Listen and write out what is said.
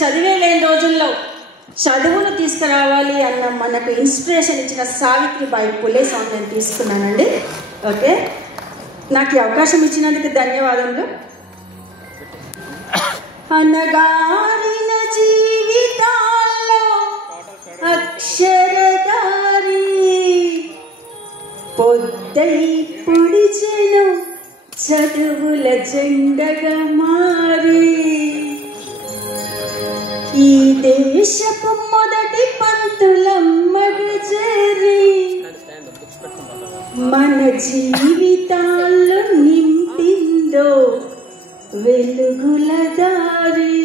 చదివే లేని రోజుల్లో చదువును తీసుకురావాలి అన్న మనకు ఇన్స్పిరేషన్ ఇచ్చిన సావిత్రిబాయి పులే సాంగ్ నేను తీసుకున్నానండి. ఓకే, నాకు ఈ అవకాశం ఇచ్చినందుకు ధన్యవాదములు. అనగారిన జీవితాల్లో అక్షరదారి పొద్దై పొడిచెను చదువుల జెండగా మారి ఈ దేశపు మొదటి పంతులమ్మగా చేరి మన జీవితాల్లో నింపిందో వెలుగుల దారి.